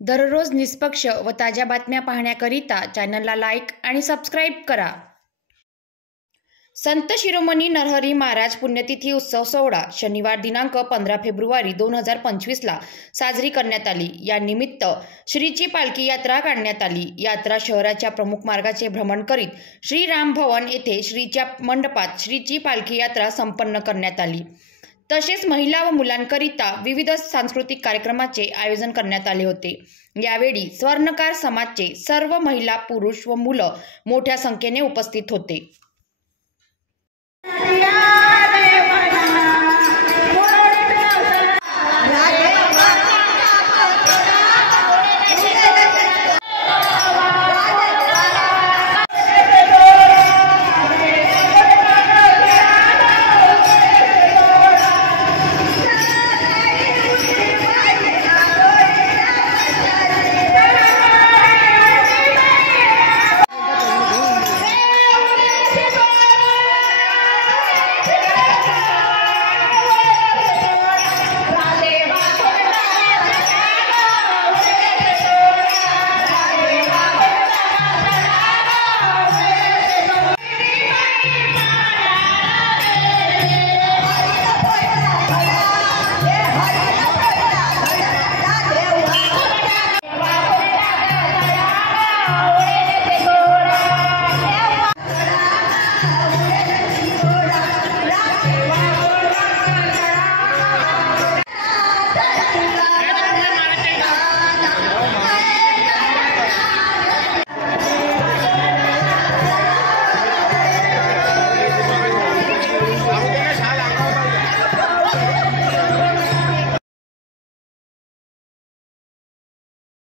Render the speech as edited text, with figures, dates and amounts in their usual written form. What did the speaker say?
दररोज निष्पक्ष व ताज्या बातम्या पाहण्याकरिता चॅनलला लाईक आणि सबस्क्राईब करा। संत शिरोमणी नरहरी महाराज पुण्यतिथी उत्सव सोहळा शनिवार दिनांक 15 फेब्रुवारी 2025 ला साजरी करण्यात आली। या निमित्त श्रीची पालखी यात्रा काढण्यात आली। यात्रा शहराच्या प्रमुख मार्गाचे भ्रमण करीत श्री राम भवन येथे श्रीच्या मंडपात श्रीची पालखी यात्रा संपन्न करण्यात आली। तसेच महिला व मुलांकरिता विविध सांस्कृतिक कार्यक्रमाचे आयोजन करण्यात आले होते। यावेळी स्वर्णकार समाजचे सर्व महिला, पुरुष व मुलं मोठ्या संख्येने उपस्थित होते।